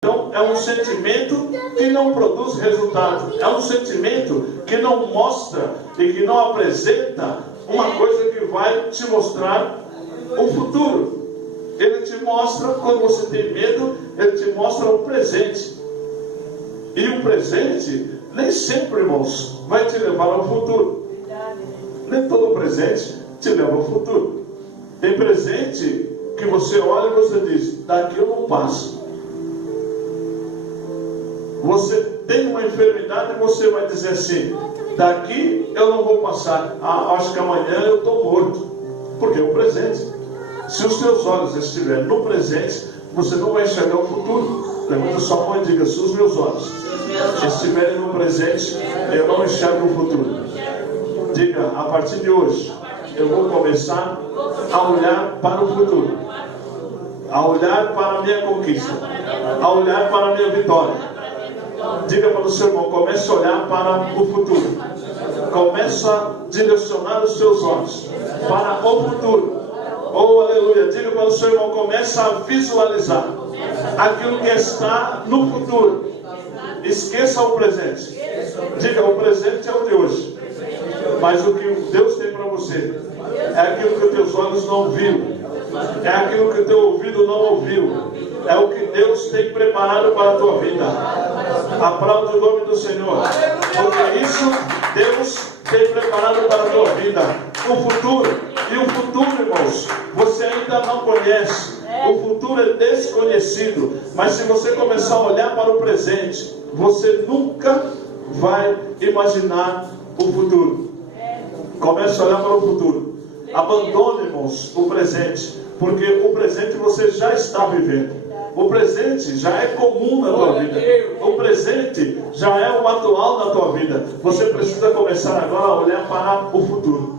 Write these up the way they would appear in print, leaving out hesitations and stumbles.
Então, é um sentimento que não produz resultado. É um sentimento que não mostra e que não apresenta uma coisa que vai te mostrar o futuro. Ele te mostra, quando você tem medo, ele te mostra o presente. E o presente, nem sempre, irmãos, vai te levar ao futuro. Nem todo presente te leva ao futuro. Tem presente que você olha e você diz, daqui eu não passo. Você tem uma enfermidade e você vai dizer assim, daqui eu não vou passar. Acho que amanhã eu estou morto. Porque é o presente. Se os teus olhos estiverem no presente, você não vai enxergar o futuro. Levanta sua mão e diga, se os meus olhos estiverem no presente, eu não enxergo o futuro. Diga, a partir de hoje, eu vou começar a olhar para o futuro. A olhar para a minha conquista. A olhar para a minha vitória. Diga para o seu irmão, comece a olhar para o futuro. Comece a direcionar os seus olhos para o futuro. Oh, aleluia. Diga para o seu irmão, comece a visualizar aquilo que está no futuro. Esqueça o presente. Diga, o presente é o de hoje. Mas o que Deus tem para você é aquilo que os teus olhos não viram. É aquilo que o teu ouvido não ouviu. É o que Deus tem preparado para a tua vida. Aplaude o nome do Senhor. Porque isso Deus tem preparado para a tua vida. O futuro. E o futuro, irmãos, você ainda não conhece. O futuro é desconhecido. Mas se você começar a olhar para o presente, você nunca vai imaginar o futuro. Comece a olhar para o futuro. Abandone, irmãos, o presente. Porque o presente você já está vivendo. O presente já é comum na tua vida. O presente já é o atual na tua vida. Você precisa começar agora a olhar para o futuro.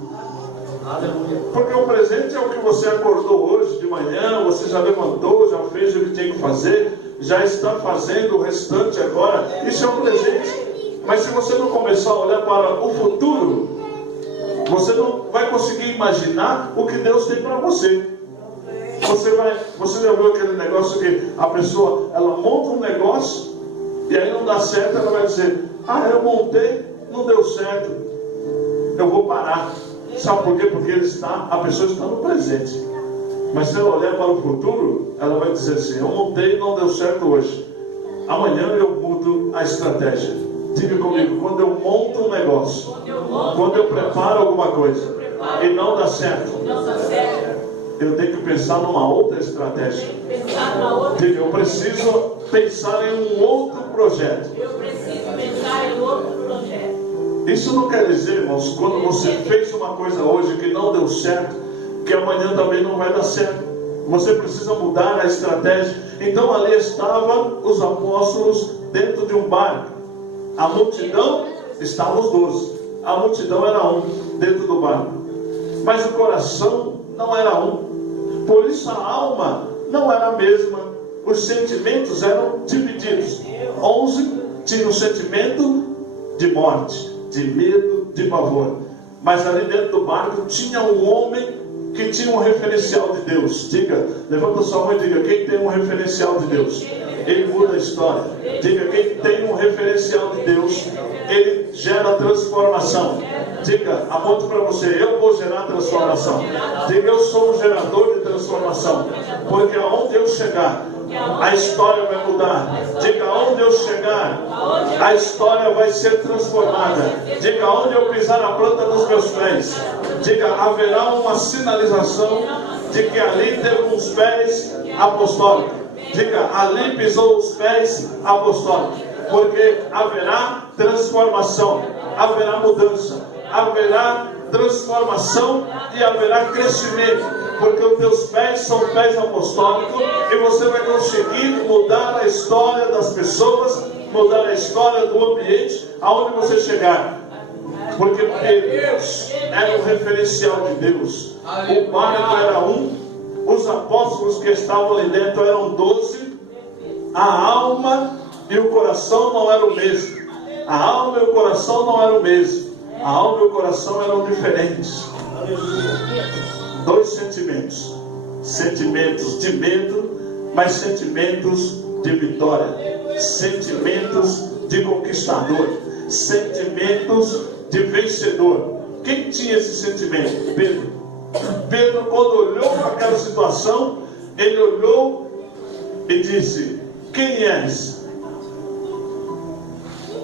Porque o presente é o que você acordou hoje de manhã, você já levantou, já fez o que tinha que fazer, já está fazendo o restante agora. Isso é um presente. Mas se você não começar a olhar para o futuro, você não vai conseguir imaginar o que Deus tem para você. Você já viu aquele negócio que a pessoa, ela monta um negócio e aí não dá certo, ela vai dizer, eu montei, não deu certo, eu vou parar. Sabe por quê? Porque a pessoa está no presente. Mas se ela olhar para o futuro, ela vai dizer assim, eu montei, não deu certo hoje, amanhã eu mudo a estratégia. Diga comigo, quando eu monto um negócio, quando eu preparo alguma coisa e não dá certo, eu tenho que pensar numa outra estratégia. Diga, eu preciso pensar em um outro projeto. Isso não quer dizer, irmãos, quando você fez uma coisa hoje que não deu certo, que amanhã também não vai dar certo. Você precisa mudar a estratégia. Então ali estavam os apóstolos dentro de um barco. A multidão, estavam os 12. A multidão era um dentro do barco. Mas o coração não era um. Por isso a alma não era a mesma. Os sentimentos eram divididos. 11 tinham o sentimento de morte, de medo, de pavor. Mas ali dentro do barco tinha um homem que tinha um referencial de Deus. Diga, levanta sua mão e diga, quem tem um referencial de Deus? Ele muda a história. Diga, quem tem um referencial de Deus, ele gera transformação. Diga, aponte para você, eu vou gerar transformação. Diga, eu sou um gerador de transformação. Porque aonde eu chegar, a história vai mudar. Diga, aonde eu chegar, a história vai ser transformada. Diga, aonde eu pisar a planta dos meus pés, diga, haverá uma sinalização de que ali teve uns pés apostólicos. Diga, ali pisou os pés apostólicos. Porque haverá transformação, haverá mudança, haverá transformação e haverá crescimento. Porque os teus pés são pés apostólicos e você vai conseguir mudar a história das pessoas, mudar a história do ambiente aonde você chegar. Porque Deus era um referencial de Deus. O barco era um, os apóstolos que estavam ali dentro eram 12, a alma e o coração não eram o mesmo. A alma e o coração não eram o mesmo. A alma e o coração eram diferentes. Dois sentimentos. Sentimentos de medo, mas sentimentos de vitória, sentimentos de conquistador, sentimentos de vencedor. Quem tinha esse sentimento? Pedro. Pedro, quando olhou para aquela situação, ele olhou e disse: quem és?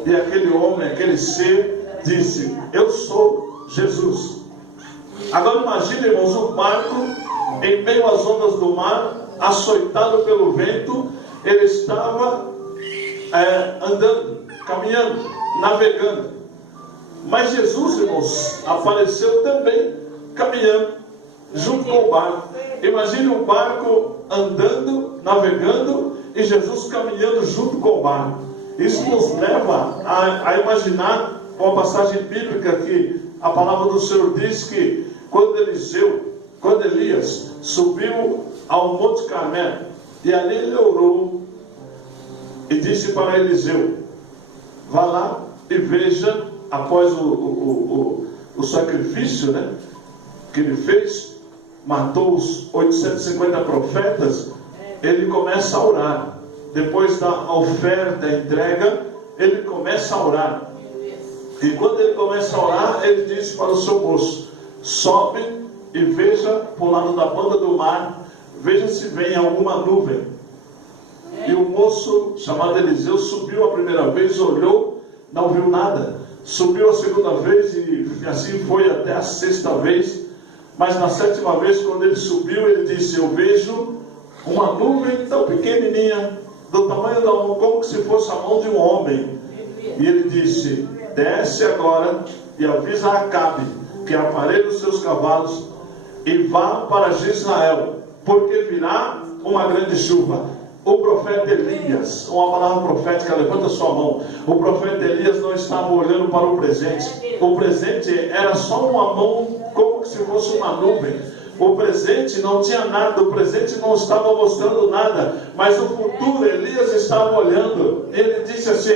E aquele homem, aquele ser, disse: eu sou Jesus. Agora imagine, irmãos, um barco em meio às ondas do mar, açoitado pelo vento. Ele estava andando, caminhando, navegando. Mas Jesus, irmãos, apareceu também caminhando junto com o barco. Imagine um barco andando, navegando, e Jesus caminhando junto com o barco. Isso nos leva a imaginar uma passagem bíblica que a palavra do Senhor diz que quando Elias subiu ao Monte Carmelo, e ali ele orou e disse para Eliseu: vá lá e veja, após o sacrifício, né, que ele fez, matou os 850 profetas. Ele começa a orar. Depois da oferta, entrega, ele começa a orar. E quando ele começa a orar, ele disse para o seu moço: sobe e veja por lado da banda do mar, veja se vem alguma nuvem. E o moço chamado Eliseu subiu a primeira vez, olhou, não viu nada. Subiu a segunda vez e assim foi até a sexta vez. Mas na sétima vez, quando ele subiu, ele disse: eu vejo uma nuvem tão pequenininha, do tamanho da mão, como se fosse a mão de um homem. E ele disse: desce agora e avisa a Acabe que aparelhe os seus cavalos e vá para Jezreel, porque virá uma grande chuva. O profeta Elias, uma palavra profética, levanta sua mão. O profeta Elias não estava olhando para o presente. O presente era só uma mão, como se fosse uma nuvem. O presente não tinha nada, o presente não estava mostrando nada. Mas o futuro, Elias estava olhando. Ele disse assim: